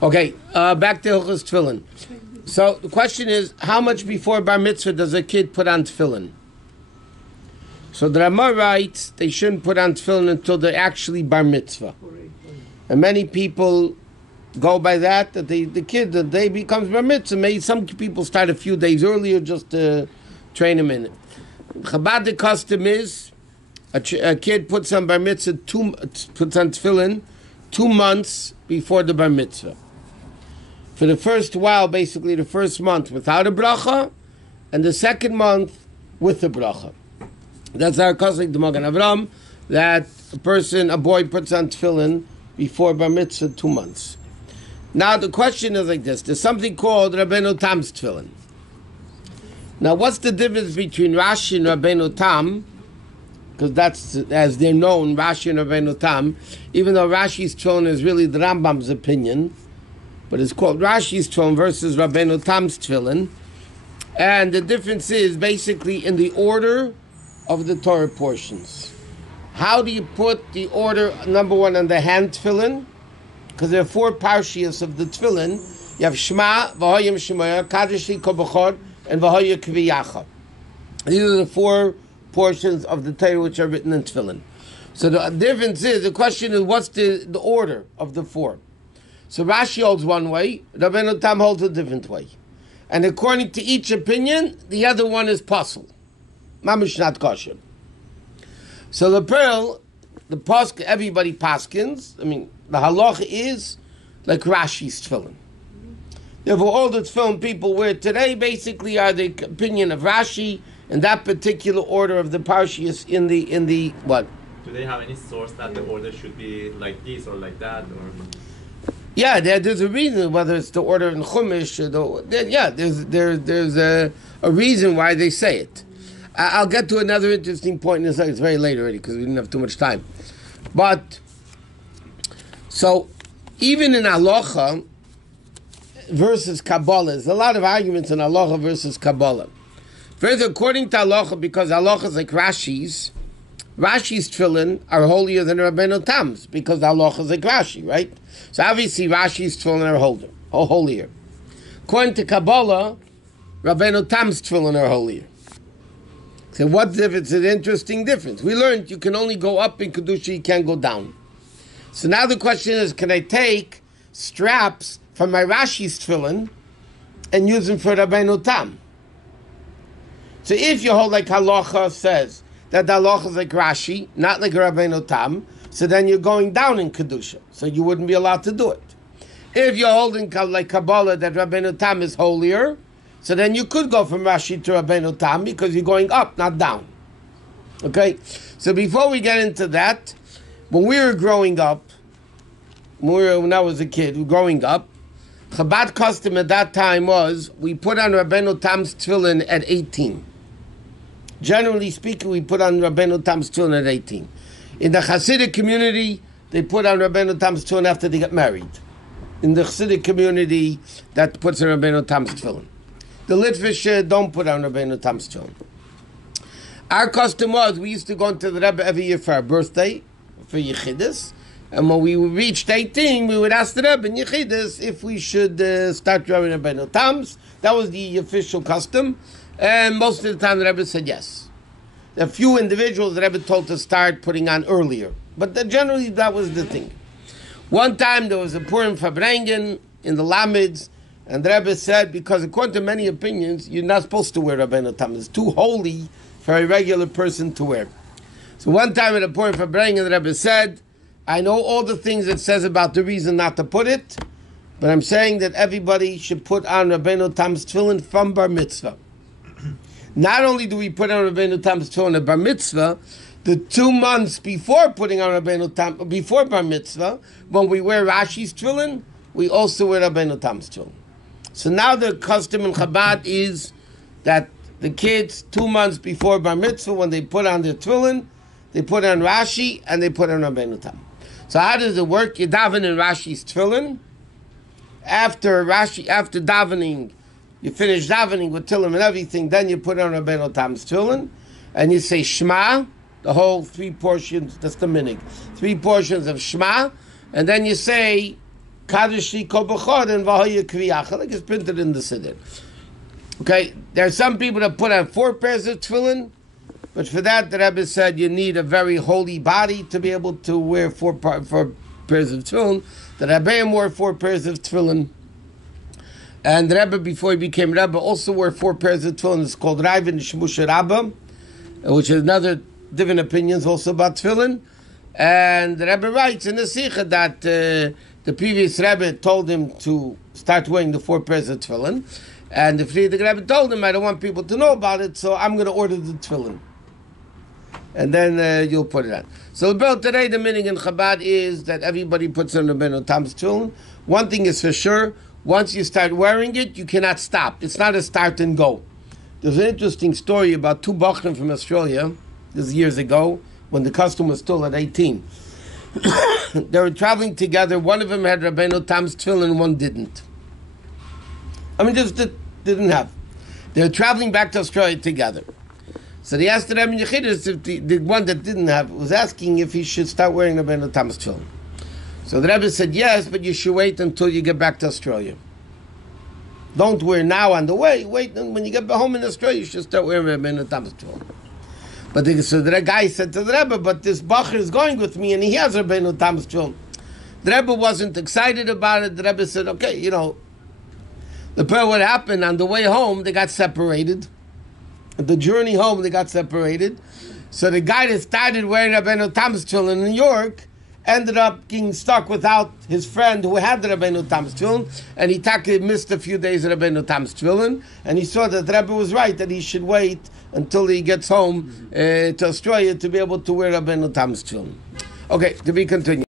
Okay, back to Hilchos Tefillin. So the question is, how much before bar mitzvah does a kid put on tefillin? So the Rama writes they shouldn't put on tefillin until they're actually bar mitzvah. And many people go by that the kid, the day becomes bar mitzvah. Maybe some people start a few days earlier just to train him in it. Chabad, the custom is a kid puts on bar mitzvah, puts on tefillin 2 months before the bar mitzvah. For the first while, basically the first month without a bracha, and the second month with a bracha. That's our custom, the Magen Avram, that a boy puts on tefillin before bar mitzvah 2 months. Now the question is like this: there's something called Rabbeinu Tam's tefillin. Now, what's the difference between Rashi and Rabbeinu Tam? Because that's, as they're known, Rashi and Rabbeinu Tam, even though Rashi's tefillin is really the Rambam's opinion, but it's called Rashi's tefillin versus Rabbeinu Tam's tefillin. And the difference is basically in the order of the Torah portions. How do you put the order, number one, on the hand tefillin? Because there are 4 parshias of the tefillin. You have Shema, V'hoyim Shemoya, Kadesh Li Kol B'chor, and V'hoya Kviyacha. These are the 4 portions of the Torah which are written in tefillin. So the difference is, the question is, what's the order of the 4? So Rashi holds one way, Rabbeinu Tam holds a different way. And according to each opinion, the other one is puzzle. Mamish not kosher. So the pearl, everybody paskins, the halacha is like Rashi's tefillin. Therefore, all the tefillin people wear today basically are the opinion of Rashi in that particular order of the parshias in the what? Do they have any source that the order should be like this or like that? Or yeah, there's a reason, whether it's the order in Chumash or there's a reason why they say it. I'll get to another interesting point in a second. It's very late already because we didn't have too much time. But, so, even in halacha versus Kabbalah, there's a lot of arguments in halacha versus Kabbalah. Further, according to halacha, because halacha is like Rashi's tefillin are holier than Rabbeinu Tam's, because halacha is like Rashi, right? So obviously Rashi's tefillin are holier. According to Kabbalah, Rabbeinu Tam's tefillin are holier. So what difference? It's an interesting difference. We learned you can only go up in Kedusha, you can't go down. So now the question is, can I take straps from my Rashi's tefillin and use them for Rabbeinu Tam? So if you hold like halacha says, that the halacha is like Rashi, not like Rabbeinu Tam, so then you're going down in Kedusha, so you wouldn't be allowed to do it. If you're holding like Kabbalah that Rabbeinu Tam is holier, so then you could go from Rashi to Rabbeinu Tam because you're going up, not down. Okay? So before we get into that, when we were growing up, when I was a kid, growing up, Chabad custom at that time was, we put on Rabbeinu Tam's tefillin at 18. Generally speaking, we put on Rabbeinu Tam's tefillin at 18. In the Hasidic community, they put on Rabbeinu Tam's tefillin after they get married. In the Hasidic community, that puts on Rabbeinu Tam's tefillin. The Litvish don't put on Rabbeinu Tam's tefillin. Our custom was, we used to go into the Rebbe every year for our birthday, for Yechidus, and when we reached 18, we would ask the Rebbe in Yechidus if we should start wearing Rabbeinu Tam's. That was the official custom, and most of the time the Rebbe said yes. A few individuals the Rebbe told to start putting on earlier, but generally that was the thing. One time there was a Purim Fabrengen in the Lamids, and the Rebbe said, because according to many opinions, you're not supposed to wear Rabbeinu Tam. It's too holy for a regular person to wear. So one time at a Purim Fabrengen, the Rebbe said, I know all the things it says about the reason not to put it, but I'm saying that everybody should put on Rabbeinu Tam's tefillin from Bar Mitzvah. Not only do we put on Rabbeinu Tam's tefillin at Bar Mitzvah, the 2 months before putting on Rabbeinu Tam, before Bar Mitzvah, when we wear Rashi's tefillin, we also wear Rabbeinu Tam's tefillin. So now the custom in Chabad is that the kids 2 months before Bar Mitzvah, when they put on their tefillin, they put on Rashi and they put on Rabbeinu Tam. So how does it work? You daven in Rashi's tefillin. After davening, you finish davening with Tillim and everything, then you put on Rabbeinu Tam's tefillin, and you say Shema, the whole 3 portions, that's the minig, 3 portions of Shema, and then you say Kadoshi Kol B'chor and V'hoya Kriyach, like it's printed in the Siddur. Okay, there are some people that put on 4 pairs of tefillin, but for that, the Rebbe said you need a very holy body to be able to wear 4 pairs of tefillin. The Rebbe wore 4 pairs of tefillin. And the Rebbe, before he became Rebbe, also wore 4 pairs of tefillin. It's called Rav and Shmush Rabbah, which is another different opinions also about tefillin. And the Rebbe writes in the Sikha that the previous Rebbe told him to start wearing the 4 pairs of tefillin. And the Frierdiker Rebbe told him, I don't want people to know about it, so I'm going to order the tefillin. And then you'll put it on. So about today, the meaning in Chabad is that everybody puts on the Rabbeinu Tam's tefillin. One thing is for sure, once you start wearing it, you cannot stop. It's not a start and go. There's an interesting story about 2 Bachrim from Australia, this is years ago, when the custom was still at 18. They were traveling together. One of them had Rabbeinu Tam's tefillin, one didn't. I mean, just didn't have. They were traveling back to Australia together. So they asked the Rebbe in Yechidus if the one that didn't have was asking if he should start wearing Rabbeinu Tam's tefillin. So the Rebbe said, yes, but you should wait until you get back to Australia. Don't wear now on the way. Wait, and when you get home in Australia, you should start wearing Rabbeinu Tam's tefillin. But so the guy said to the Rebbe, but this Bacher is going with me and he has Rabbeinu Tam's tefillin. The Rebbe wasn't excited about it. The Rebbe said, okay, the prayer what happened on the way home, they got separated. The journey home, they got separated. So the guy that started wearing Rabbeinu Tam's tefillin in New York ended up getting stuck without his friend who had the Rabbeinu Tam's tefillin, and he missed a few days of Rabbeinu Tam's tefillin, and he saw that the Rebbe was right, that he should wait until he gets home to Australia to be able to wear Rabbeinu Tam's tefillin. Okay, to be continued.